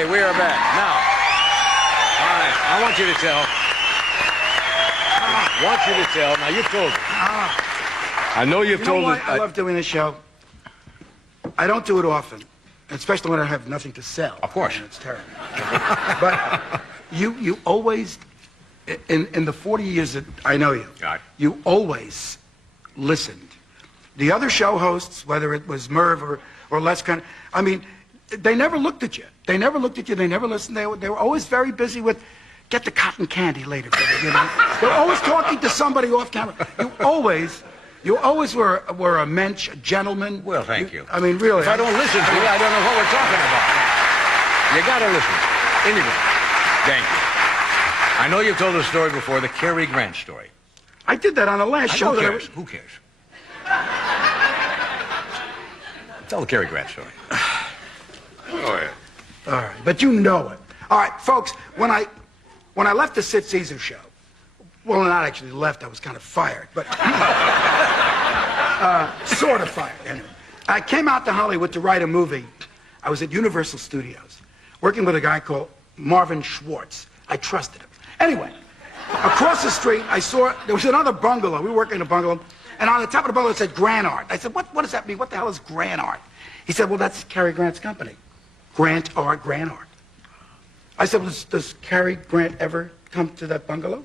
Okay, we are back. Now, all right, I want you to tell. Now, you've told me. I know you've told why it. I love doing this show. I don't do it often, especially when I have nothing to sell. Of course. It's terrible. But you always, in the 40 years that I know you, Right. you always listened. The other show hosts, whether it was Merv or Les Con, I mean, they never looked at you. They never looked at you. They never listened. They were always very busy with, get the cotton candy later, brother, you know. They're always talking to somebody off camera. You always were a mensch, a gentleman. Well, thank you. I mean, really. If I don't listen to you, I don't know what we're talking about. You got to listen. Anyway, thank you. I know you've told a story before, the Cary Grant story. I did that on the last show. Who cares? Tell the Cary Grant story. Oh, yeah. All right, but you know it. All right, folks, when I left the Sid Caesar show, well, not actually left, I was kind of fired, but sort of fired, anyway. I came out to Hollywood to write a movie. I was at Universal Studios, working with a guy called Marvin Schwartz. I trusted him. Anyway, across the street, I saw, there was another bungalow. We were working in a bungalow, and on the top of the bungalow it said Grant Art. I said, what does that mean? What the hell is Grant Art? He said, well, that's Cary Grant's company. Grant Art. I said, well, does Cary Grant ever come to that bungalow?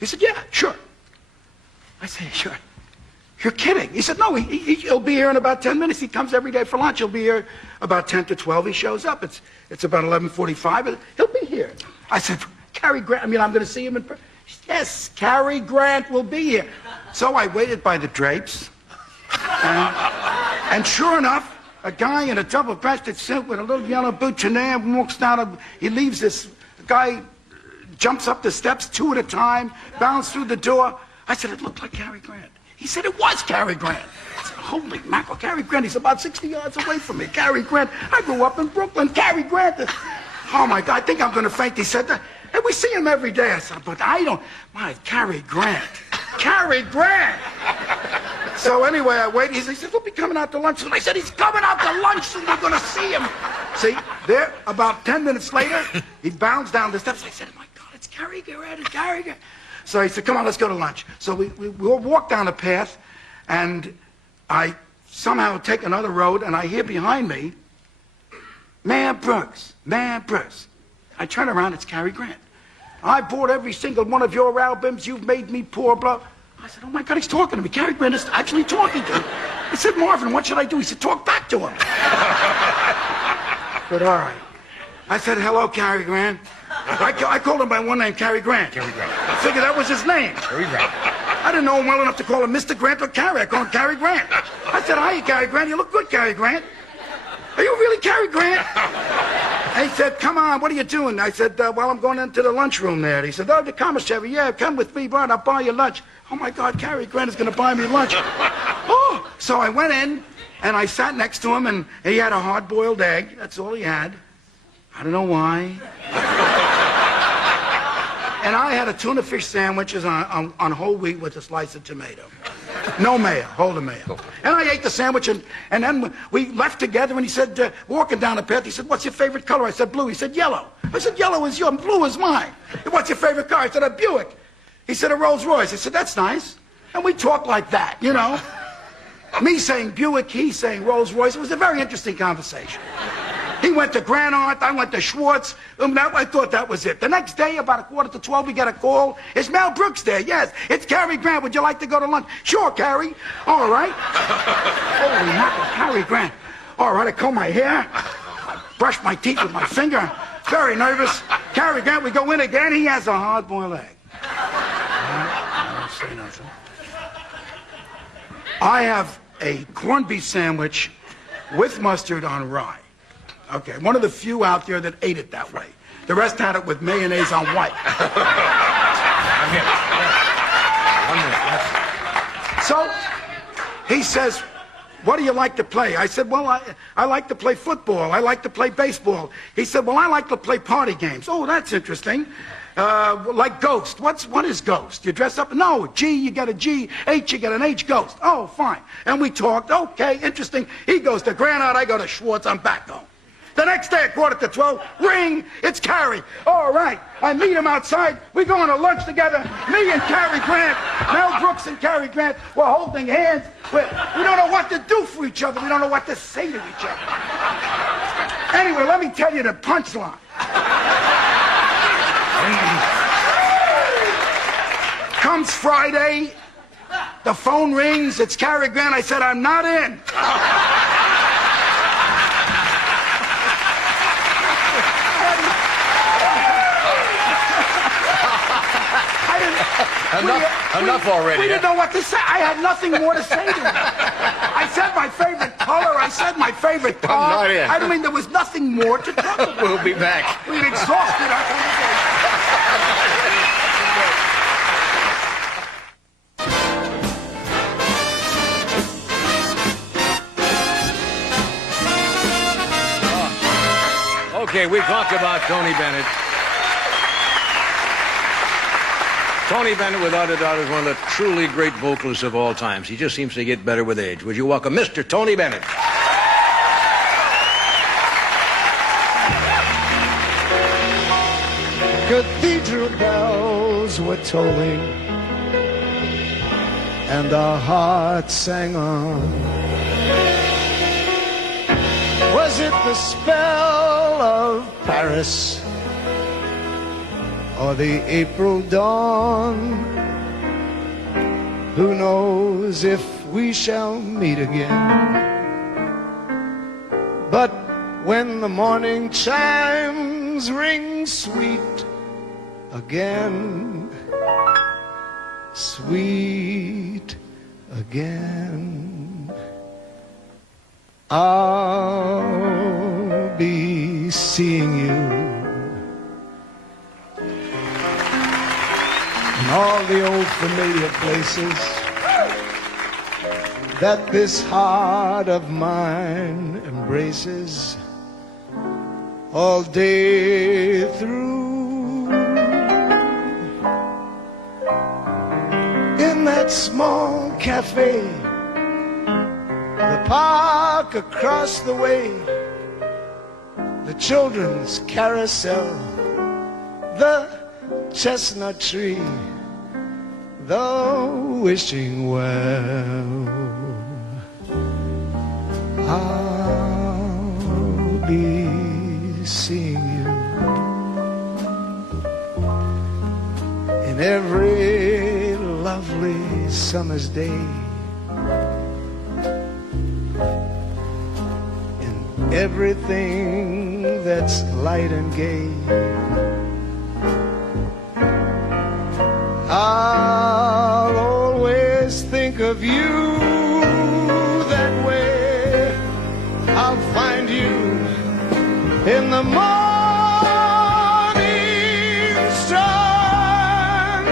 He said, yeah, sure. I said, sure. You're kidding. He said, no, he'll be here in about 10 minutes. He comes every day for lunch. He'll be here about 10 to 12. He shows up. It's about 11:45. He'll be here. I said, Cary Grant, I mean, I'm going to see him in person. Yes, Cary Grant will be here. So I waited by the drapes. And sure enough, a guy in a double-breasted suit with a little yellow boutonniere walks down. He leaves this guy, jumps up the steps 2 at a time, bounds through the door. I said, it looked like Cary Grant. He said, it was Cary Grant. I said, holy mackerel, Cary Grant. He's about 60 yards away from me. Cary Grant. I grew up in Brooklyn. Cary Grant. Oh, my God, I think I'm going to faint. He said, hey, we see him every day. I said, but I don't. My, Cary Grant. Cary Grant. So anyway, I waited. He said, he'll be coming out to lunch soon. I said, he's coming out to lunch soon. You're going to see him. See, there, about 10 minutes later, he bounds down the steps. I said, oh, my God, it's Cary Grant. It's Cary Grant. So he said, come on, let's go to lunch. So we walk down the path, and I somehow take another road, and I hear behind me, Man Brooks. I turn around, it's Cary Grant. I bought every single one of your albums. You've made me poor, blah. I said, oh, my God, he's talking to me. Cary Grant is actually talking to me. I said, Marvin, what should I do? He said, talk back to him. But all right. I said, hello, Cary Grant. I called him by one name, Cary Grant. Cary Grant. I figured that was his name. Cary Grant. I didn't know him well enough to call him Mr. Grant or Cary. I called him Cary Grant. I said, hiya, Cary Grant. You look good, Cary Grant. Are you really Cary Grant? And he said, come on, what are you doing? I said, well, I'm going into the lunchroom there. He said, oh, the commissary. Yeah, come with me, Bart. I'll buy you lunch. Oh, my God, Cary Grant is going to buy me lunch. Oh, so I went in, and I sat next to him, and he had a hard-boiled egg. That's all he had. I don't know why. And I had a tuna fish sandwich on whole wheat with a slice of tomato. No mayo, hold the mayo. And I ate the sandwich, and then we left together, and he said, walking down the path, he said, what's your favorite color? I said, blue. He said, yellow. I said, yellow is yours, blue is mine. What's your favorite car? I said, a Buick. He said, a Rolls Royce. I said, that's nice. And we talked like that, you know. Me saying Buick, he saying Rolls Royce. It was a very interesting conversation. He went to Grant Art, I went to Schwartz. I thought that was it. The next day, about 11:45, we got a call. Is Mel Brooks there? Yes. It's Cary Grant. Would you like to go to lunch? Sure, Cary. All right. Holy mackerel, Cary Grant. All right, I comb my hair. I brush my teeth with my finger. Very nervous. Cary Grant, we go in again. He has a hard-boiled egg. I don't say nothing. I have a corned beef sandwich with mustard on rye. Okay, one of the few out there that ate it that way. The rest had it with mayonnaise on white. So he says, what do you like to play? I said, well, I like to play football. I like to play baseball. He said, well, I like to play party games. Oh, that's interesting. Like Ghost. What is Ghost? You dress up? No, G, you get a G. H, you get an H. Ghost. Oh, fine. And we talked. Okay, interesting. He goes to Grant Art. I go to Schwartz. I'm back home. The next day at 11:45, ring, it's Cary. All right, I meet him outside. We go on a lunch together. Me and Cary Grant, Mel Brooks and Cary Grant, we're holding hands. We don't know what to do for each other. We don't know what to say to each other. Anyway, let me tell you the punchline. Comes Friday, the phone rings, it's Cary Grant. I said, I'm not in. Enough already. We didn't know what to say. I had nothing more to say to him. I said my favorite color. I said my favorite car. I'm not in. I mean, there was nothing more to talk about. We'll be back. We'd exhausted our conversation. Okay, we talked about Tony Bennett. Tony Bennett, without a doubt, is one of the truly great vocalists of all times. He just seems to get better with age. Would you welcome Mr. Tony Bennett? Cathedral bells were tolling, and our hearts sang on. Was it the spell of Paris or the April dawn? Who knows if we shall meet again? But when the morning chimes ring sweet again, sweet again, I'll be seeing you in all the old familiar places that this heart of mine embraces all day through. In that small cafe, the park across the way, the children's carousel, the chestnut tree, the wishing well. I'll be seeing you in every lovely summer's day, everything that's light and gay. I'll always think of you that way. I'll find you in the morning sun,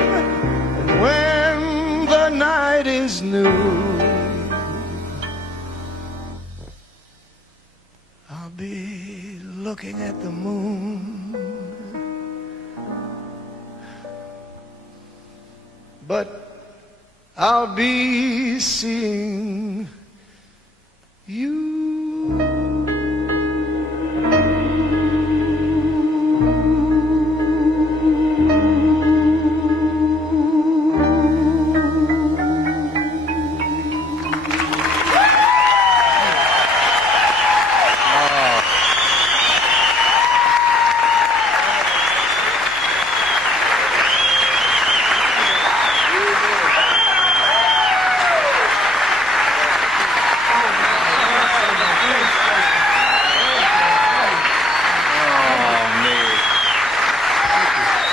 and when the night is new, I'll be looking at the moon, but I'll be seeing you.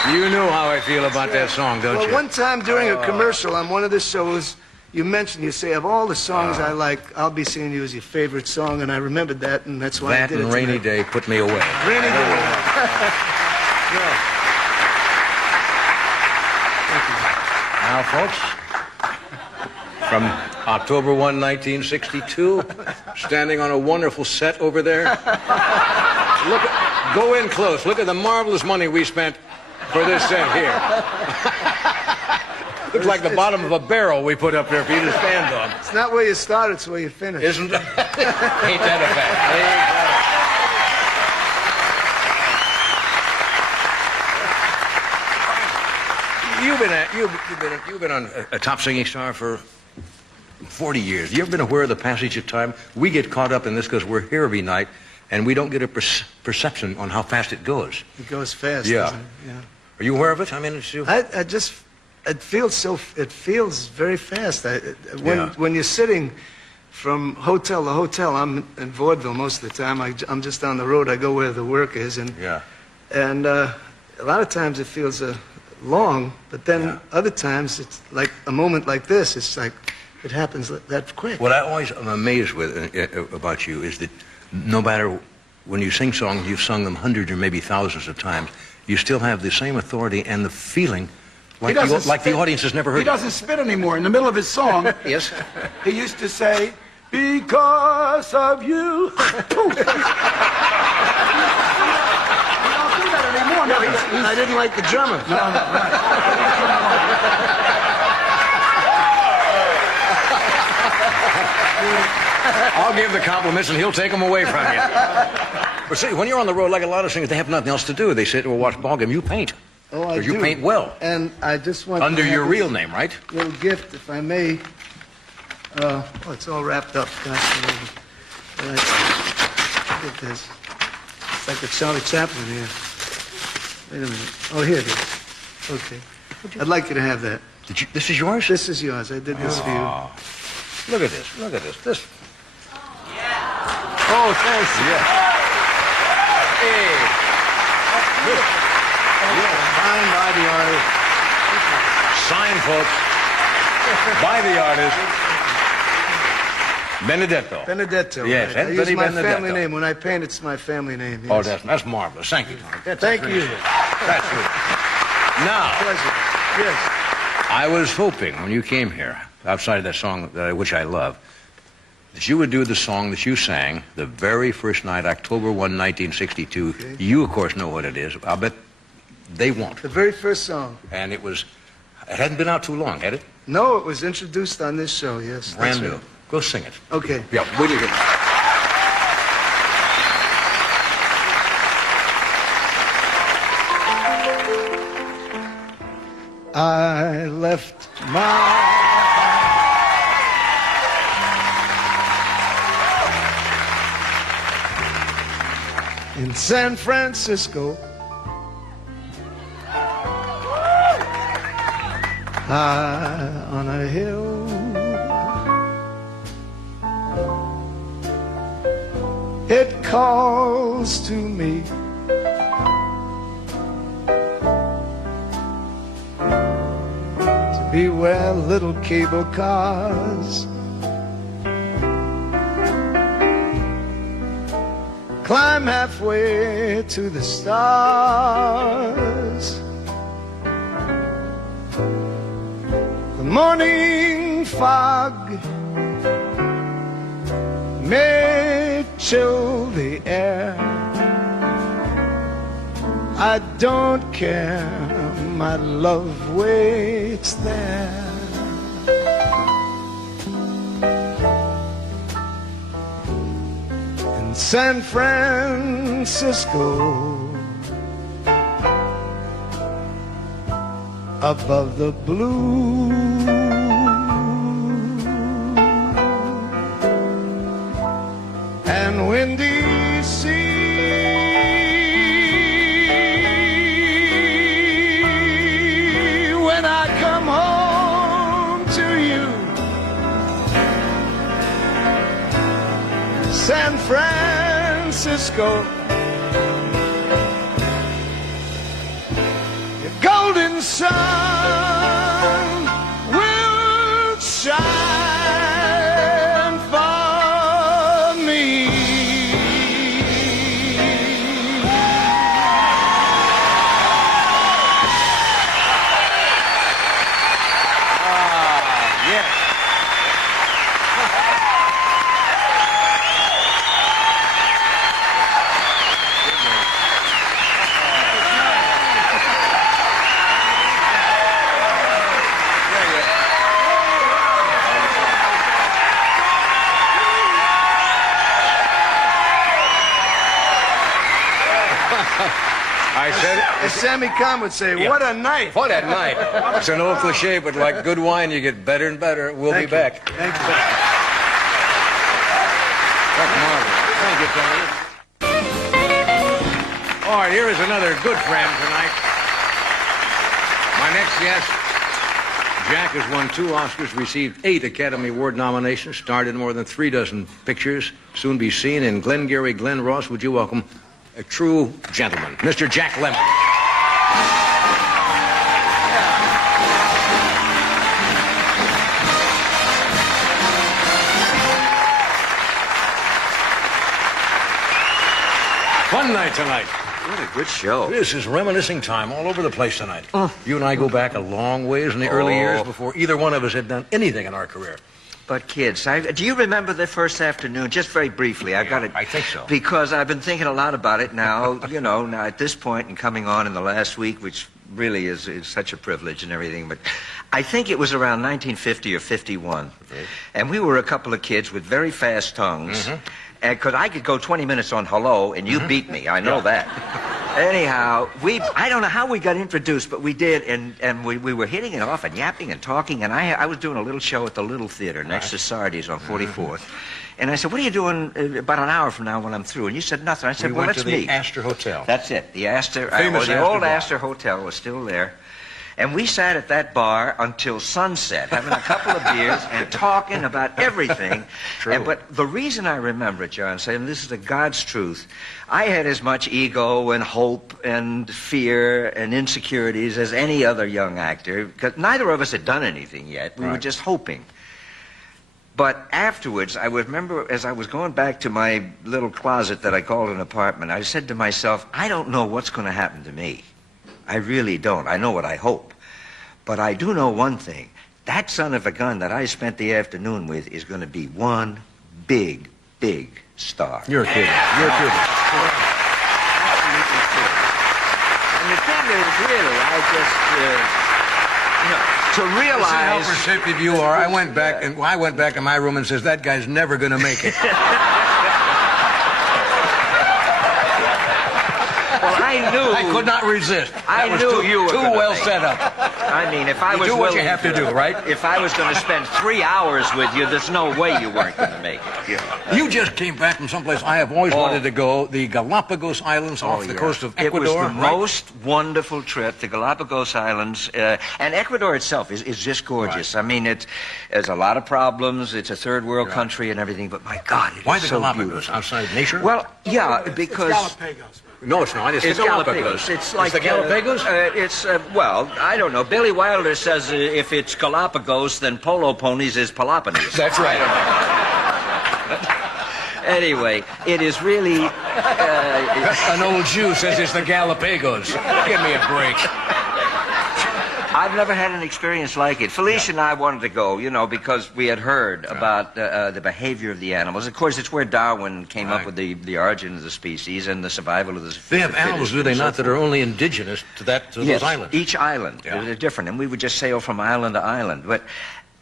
You know how I feel about that song, don't Well, you? one time during a commercial on one of the shows, you mentioned, you say, of all the songs I like, I'll Be Seeing You as your favorite song, and I remembered that, and that's why I That did it and Rainy tonight. Day put me away. Rainy Day. Now, folks, from October 1, 1962, standing on a wonderful set over there. Go in close. Look at the marvelous money we spent for this set here. Looks like the bottom of a barrel we put up there for you to stand on. It's not where you start, it's where you finish. Isn't it? Ain't that a fact? Ain't that a fact? You've been on a top singing star for 40 years. You ever been aware of the passage of time? We get caught up in this because we're here every night, and we don't get a perception on how fast it goes. It goes fast. Yeah. Doesn't it? Yeah. Are you aware of it? I mean, it's you. I just, it feels very fast. When you're sitting from hotel to hotel, I'm in vaudeville most of the time. I'm just on the road. I go where the work is, and a lot of times it feels long, but then other times it's like a moment like this. It's like it happens that quick. What I always am amazed with about you is that no matter when you sing songs, you've sung them hundreds or maybe thousands of times, you still have the same authority and the feeling like the audience has never heard. He doesn't spit anymore. In the middle of his song, Yes. he used to say, "Because of you." Poof. He don't do that anymore. No, I didn't like the drummer. I'll give the compliments and he'll take them away from you. But see, when you're on the road, like a lot of singers, they have nothing else to do. They sit or watch ball game. You paint. Oh, I do. You paint well. And I just want Under to have your this real name, right? little gift, if I may. It's all wrapped up. Gosh, look at this. It's like a Charlie Chaplin here. Wait a minute. Oh, here it is. Okay. I'd like you to have that. This is yours? This is yours. I did this for you. Look at this. Look at this. This. Oh, thanks. Yeah. Hey. Signed by the artist. Signed, folks. By the artist. Benedetto. Benedetto. Yes, right. I use Benny my Benedetto. family name. When I paint, it's my family name. Yes. Oh, that's marvelous. Thank you, Tony. Thank you. That's good. Now, Pleasure. Yes. I was hoping when you came here, outside of that song which I love, that you would do the song that you sang the very first night, October 1, 1962. Okay. You, of course, know what it is. I'll bet they won't. The very first song. And it hadn't been out too long, had it? No, it was introduced on this show, yes. Brand that's new. right. Go sing it. Okay. Yeah, wait till you get it. I left my in San Francisco. High on a hill. It calls to me. To be where little cable cars climb halfway to the stars. The morning fog may chill the air. I don't care, my love waits there. In San Francisco, above the blue, and windy sea. When I come home to you, San Francisco, your golden sun will shine for me. Yes. I said, As Sammy Kahn would say, what a night. what a night. It's an old cliche, but like good wine, you get better and better. We'll be back. Thank you. That's marvelous. Thank you, Tony. All right, here is another good friend tonight. My next guest, Jack has won 2 Oscars, received 8 Academy Award nominations, starred in more than 3 dozen pictures, soon be seen in Glengarry Glen Ross. Would you welcome a true gentleman, Mr. Jack Lemmon. Fun night tonight. What a good show. This is reminiscing time all over the place tonight. You and I go back a long ways in the early years before either one of us had done anything in our career. But kids, do you remember the first afternoon? Just very briefly, I got it. I think so. Because I've been thinking a lot about it now, you know, now at this point and coming on in the last week, which really is such a privilege and everything. But I think it was around 1950 or 51. Okay. And we were a couple of kids with very fast tongues. And because I could go 20 minutes on hello and you beat me, I know that. Anyhow, I don't know how we got introduced, but we did, and we were hitting it off and yapping and talking, and I was doing a little show at the Little Theater next to Sardi's on 44th. And I said, what are you doing about an hour from now when I'm through? And you said, nothing. I said, well, let's meet. We went to the Astor Hotel. That's it. The Astor, the old bar. Astor Hotel was still there. And we sat at that bar until sunset, having a couple of beers and talking about everything. True. But the reason I remember it, John, saying this is the God's truth, I had as much ego and hope and fear and insecurities as any other young actor, because neither of us had done anything yet. We were just hoping. But afterwards, I remember as I was going back to my little closet that I called an apartment, I said to myself, I don't know what's going to happen to me. I really don't. I know what I hope. But I do know one thing. That son of a gun that I spent the afternoon with is going to be one big, big star. You're kidding. You're kidding. And the thing is, really, I just, to realize... See how perceptive you are. I went back in my room and says, that guy's never going to make it. Well, I knew... I could not resist. I knew you were too gonna well make set up. I mean, if I was do what you willing have to do, right? If I was going to spend 3 hours with you, there's no way you weren't going to make it. You just came back from someplace I have always wanted to go, the Galapagos Islands off the coast of Ecuador. It was the most wonderful trip, the Galapagos Islands. And Ecuador itself is just gorgeous. Right. I mean, there's a lot of problems. It's a third world country and everything, but my God, it Why is the so Galapagos? beautiful. Outside nature? Well, yeah, because... It's Galapagos. No, it's not. It's the Galapagos. It's like the Galapagos? Well, I don't know. Billy Wilder says if it's Galapagos, then polo ponies is Peloponnese. That's right. Anyway, it is really... An old Jew says it's the Galapagos. Give me a break. I've never had an experience like it. Felicia and I wanted to go, you know, because we had heard about the behavior of the animals. Of course, it's where Darwin came up with the origin of the species and the survival of the fittest. They have animals, do they not, that are only indigenous to those islands? Each island. Yeah. They're different, and we would just sail from island to island. But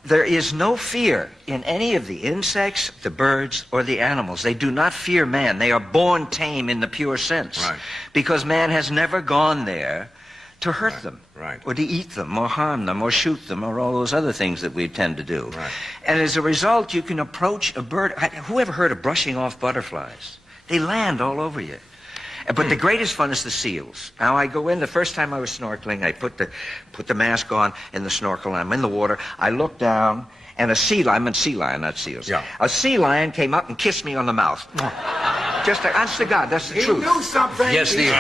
there is no fear in any of the insects, the birds, or the animals. They do not fear man. They are born tame in the pure sense. Right. Because man has never gone there to hurt them, or to eat them, or harm them, or shoot them, or all those other things that we tend to do. Right. And as a result, you can approach a bird. Who ever heard of brushing off butterflies? They land all over you. But the greatest fun is the seals. Now, I go in, the first time I was snorkeling, I put the mask on and the snorkel, I'm in the water, I look down, and a sea lion, I meant sea lion, not seals. Yeah. A sea lion came up and kissed me on the mouth. Just, honest to God, that's the He truth. knew something. Yes, They know.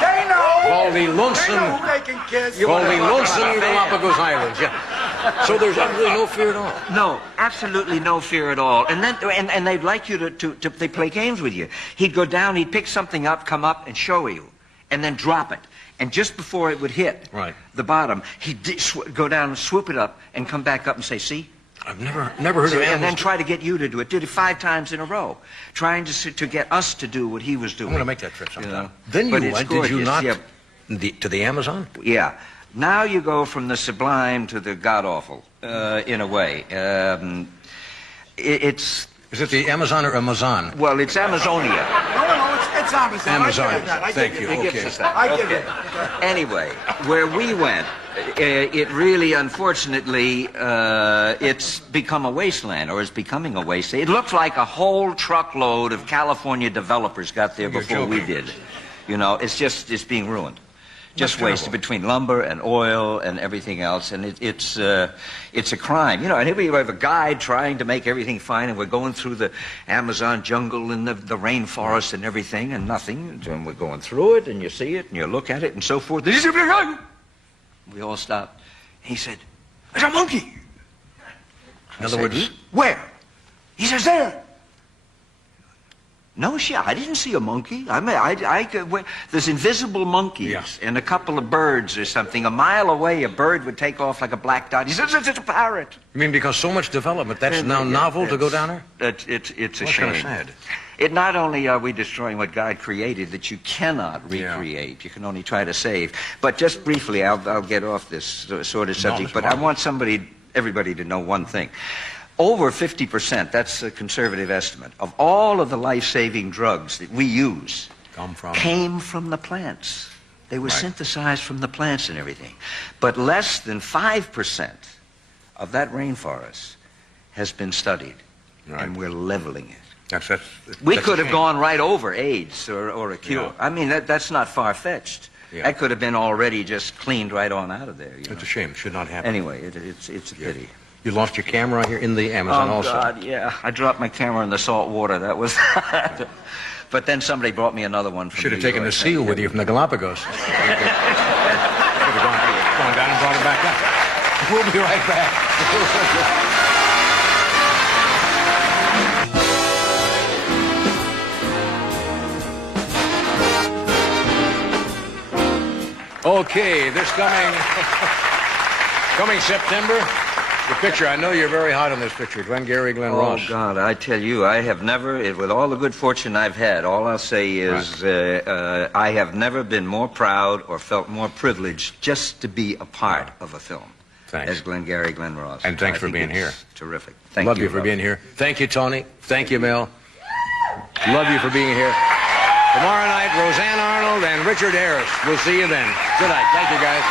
They know. Called the lonesome... They know who they can kiss. Called the lonesome Galapagos Islands, yeah. So there's absolutely no fear at all. No, absolutely no fear at all. And then, and they'd like you to they play games with you. He'd go down, he'd pick something up, come up, and show you, and then drop it. And just before it would hit the bottom, he'd go down and swoop it up and come back up and say, see? I've never heard of animals. And then try to get you to do it. Did it 5 times in a row, trying to get us to do what he was doing. I'm going to make that trip sometime. You know? Then But you it's went, did you gorgeous, not, to the Amazon? Yeah. Now you go from the sublime to the god-awful, in a way. It's... Is it the Amazon or Amazon? Well, it's Amazonia. No, it's That's Amazon. Amazon. I give you that. I Thank give you. that. He gives Okay. us that. I give Okay. it. Anyway, where we went, it really, unfortunately, it's become a wasteland, or is becoming a wasteland. It looks like a whole truckload of California developers got there You're before we joking. did. You know, it's being ruined. Just That's wasted terrible. between lumber and oil and everything else, and it's a crime. You know, and here we have a guide trying to make everything fine, and we're going through the Amazon jungle and the rainforest and everything, and nothing. And we're going through it, and you see it, and you look at it, and so forth. We all stopped. He said, "There's a monkey." In other words, Where? He says, "There." No shit, I didn't see a monkey. I mean, there's invisible monkeys Yeah. and a couple of birds or something. A mile away, a bird would take off like a black dot. He says, "It's a parrot." I mean, because so much development, that's now novel to go down there? It's a Well, shame. kind of sad. It not only are we destroying what God created that you cannot recreate, you can only try to save. But just briefly, I'll get off this sort of subject, but I want everybody to know one thing. Over 50%, that's a conservative estimate, of all of the life-saving drugs that we use came from the plants. They were synthesized from the plants and everything. But less than 5% of that rainforest has been studied, and we're leveling it. We could have gone right over AIDS or a cure. Yeah. I mean, that's not far-fetched. Yeah. That could have been already just cleaned right on out of there. You know? It's a shame. Should not happen. Anyway, it's a pity. You lost your camera here in the Amazon also. God, yeah. I dropped my camera in the salt water. That was... But then somebody brought me another one from Should have New taken the York. seal with you from the Galapagos. Should have gone down and brought it back up. We'll be right back. Okay, this coming September, the picture, I know you're very hot on this picture, Glengarry Glen Ross. Oh, God, I tell you, I have never, with all the good fortune I've had, all I'll say is I have never been more proud or felt more privileged just to be a part of a film. Thanks. As Glengarry Glen Ross. And thanks I for think being it's here. Terrific. Thank Love you. you for being here. Thank you, Tony. Thank you, Mel. Love you for being here. Tomorrow night, Roseanne Arnold and Richard Harris. We'll see you then. Good night. Thank you, guys.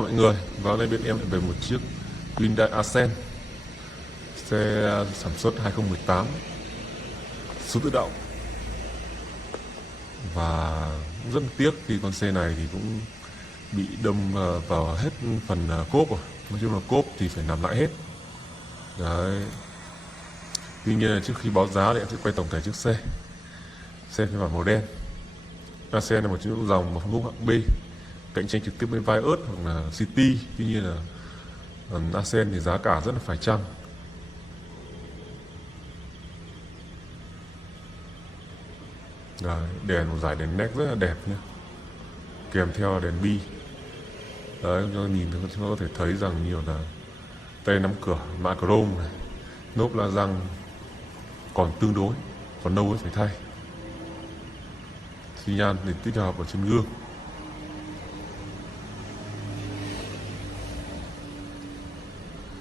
toàn mọi người. Và hôm nay bên em lại về một chiếc Hyundai Accent, xe sản xuất 2018, số tự động. Và rất tiếc khi con xe này thì cũng bị đâm vào hết phần cốp rồi. Nói chung là cốp thì phải làm lại hết. Đấy. Tuy nhiên là trước khi báo giá thì em sẽ quay tổng thể chiếc xe. Xe phiên bản màu đen. Accent là một chiếc dòng mà phân khúc hạng B, cạnh tranh trực tiếp với Vios hoặc là City. Tuy nhiên là Accent thì giá cả rất là phải chăng. Đấy, đèn một dải đèn nét rất là đẹp nhé, kèm theo đèn bi. Đấy, cho nhìn thì chúng ta có thể thấy rằng nhiều là tay nắm cửa mạ chrome này, lốp la răng còn tương đối, còn nâu ấy phải thay. Xi nhan thì tích hợp ở trên gương.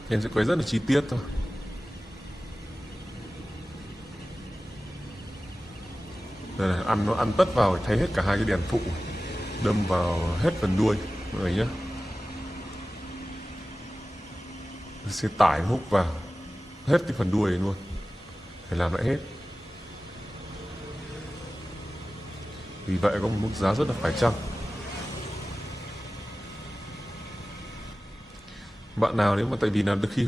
Em sẽ quay rất là chi tiết thôi. Đây này, nó ăn tất vào thấy hết cả hai cái đèn phụ, đâm vào hết phần đuôi mọi người nhé. Xe tải hút vào hết cái phần đuôi này luôn, phải làm lại hết. Vì vậy có một mức giá rất là phải chăng. Bạn nào nếu mà tại vì là khi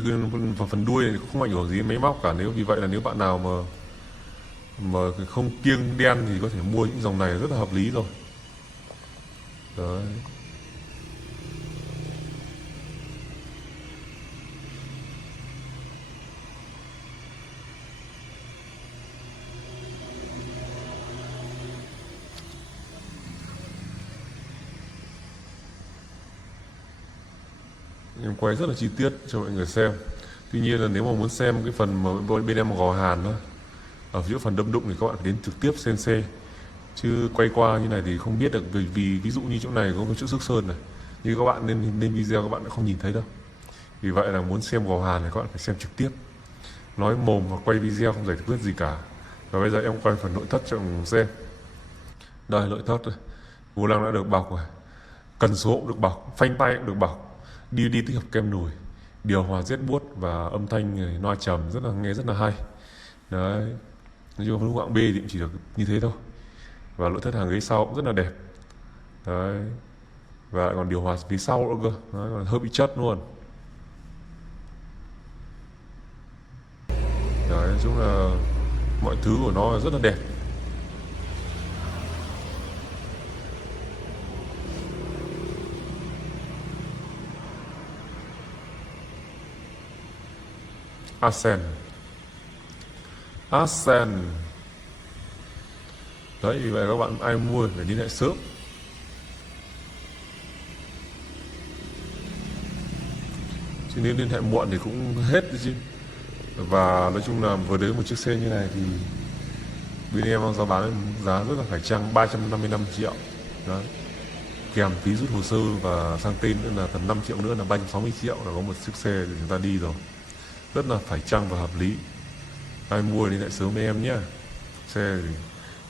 vào phần đuôi thì không ảnh hưởng gì đến máy móc cả. Nếu vì vậy là nếu bạn nào mà không kiêng đen thì có thể mua những dòng này rất là hợp lý rồi. Đấy. Em quay rất là chi tiết cho mọi người xem. Tuy nhiên là nếu mà muốn xem cái phần mà bên em gò hàn thôi, ở phía phần đâm đụng thì các bạn phải đến trực tiếp xem xe, chứ quay qua như này thì không biết được. Vì ví dụ như chỗ này có chỗ xước sơn này, như các bạn lên video các bạn đã không nhìn thấy đâu. Vì vậy là muốn xem gò hàn thì các bạn phải xem trực tiếp. Nói mồm và quay video không giải quyết gì cả. Và bây giờ em quay phần nội thất cho mọi người xem. Đây, nội thất đây. Vô lăng đã được bọc rồi, cần số cũng được bọc, phanh tay cũng được bọc, DVD tích hợp kem nồi, điều hòa rét buốt và âm thanh loa trầm nghe rất là hay. Đấy, nói chung phân khúc hạng B thì cũng chỉ được như thế thôi. Và nội thất hàng ghế sau cũng rất là đẹp. Đấy, và lại còn điều hòa phía sau nữa cơ. Đấy, còn hơi bị chất luôn. Đấy, nói chung là mọi thứ của nó rất là đẹp. Accent. Đấy, vì vậy các bạn ai mua phải liên hệ sớm. Chứ nếu liên hệ muộn thì cũng hết đấy chứ. Và nói chung là vừa đến một chiếc xe như này thì bên em giá bán giá rất là phải chăng, 355 triệu. Đấy, kèm phí rút hồ sơ và sang tên nữa là tầm 5 triệu nữa là 360 triệu là có một chiếc xe để chúng ta đi rồi. Rất là phải chăng và hợp lý. Ai mua thì lại sớm với em nhé. Xe thì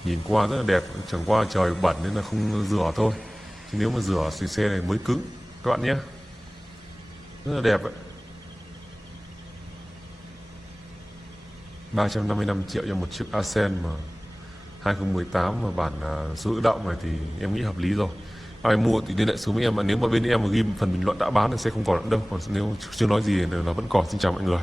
nhìn qua rất là đẹp, chẳng qua trời bẩn nên là không rửa thôi. Chứ nếu mà rửa thì xe này mới cứng các bạn nhé. Rất là đẹp đấy. 355 triệu cho một chiếc Accent mà 2018 mà bản số tự động này thì em nghĩ hợp lý rồi. Ai mua thì liên hệ xuống với em, mà nếu mà bên em mà ghi phần bình luận đã bán thì sẽ không còn nữa đâu. Còn nếu chưa nói gì thì nó vẫn còn. Xin chào mọi người.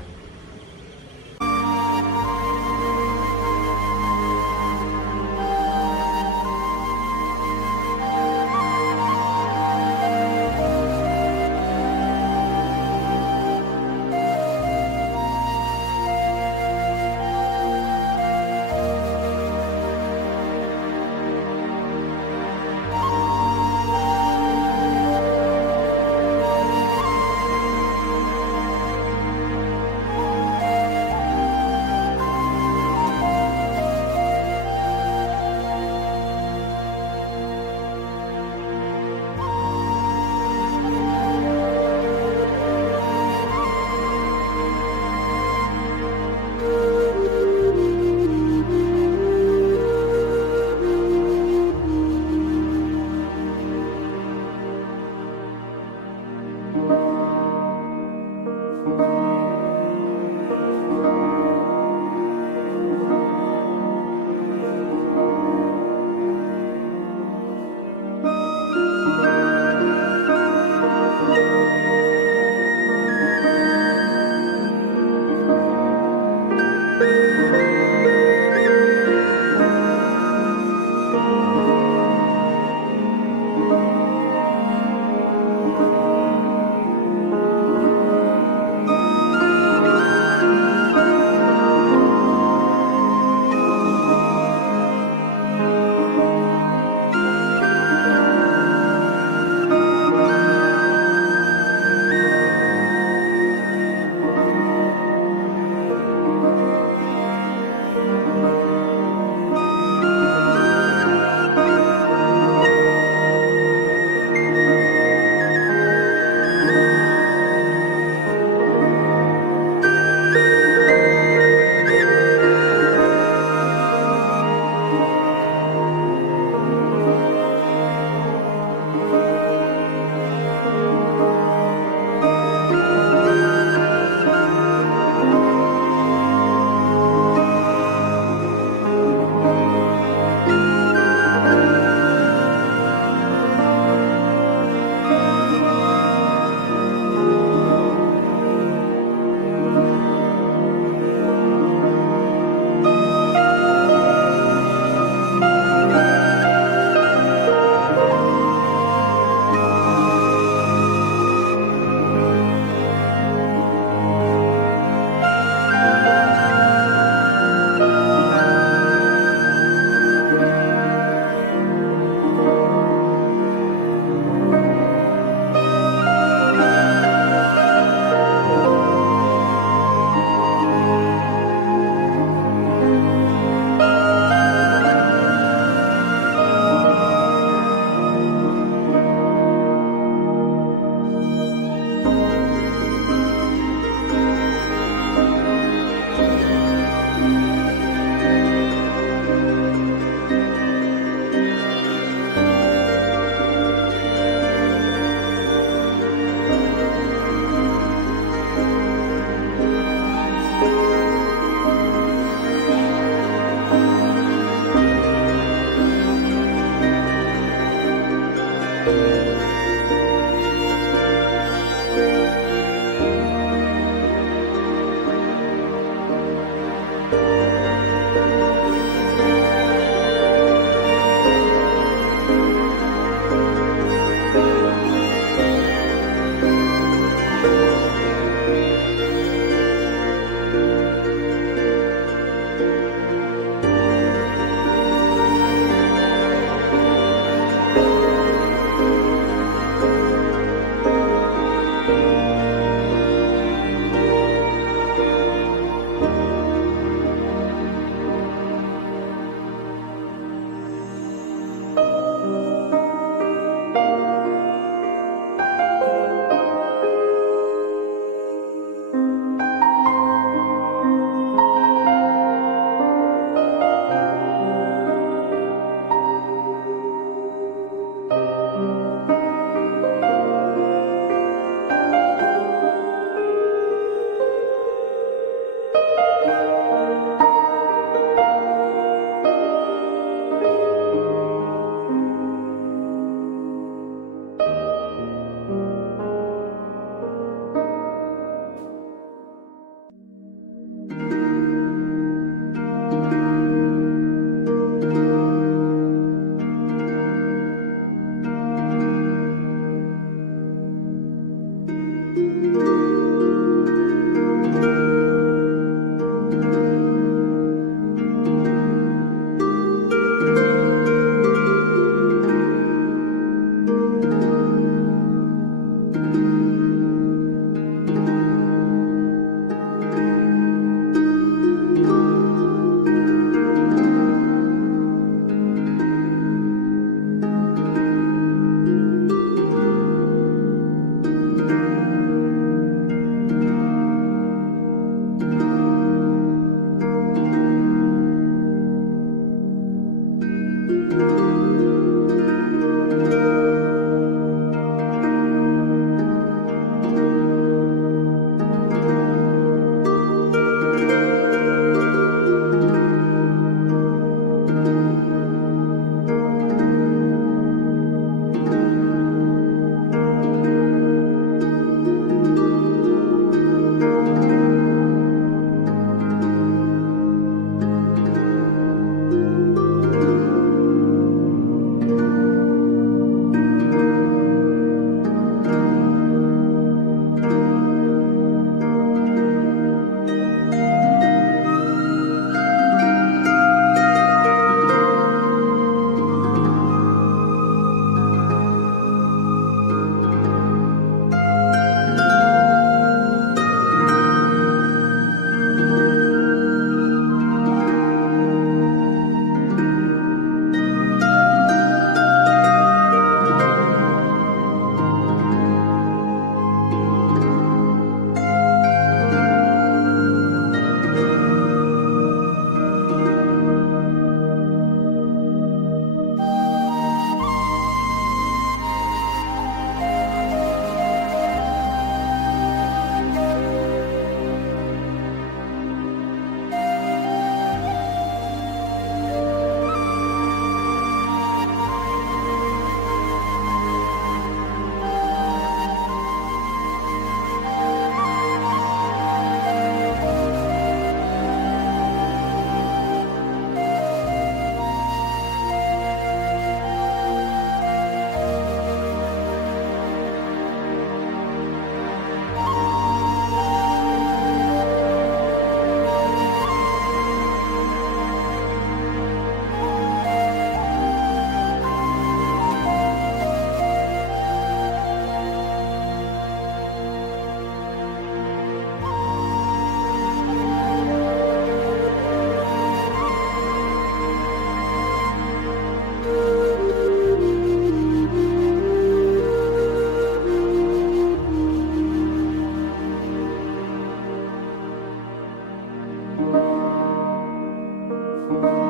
Thank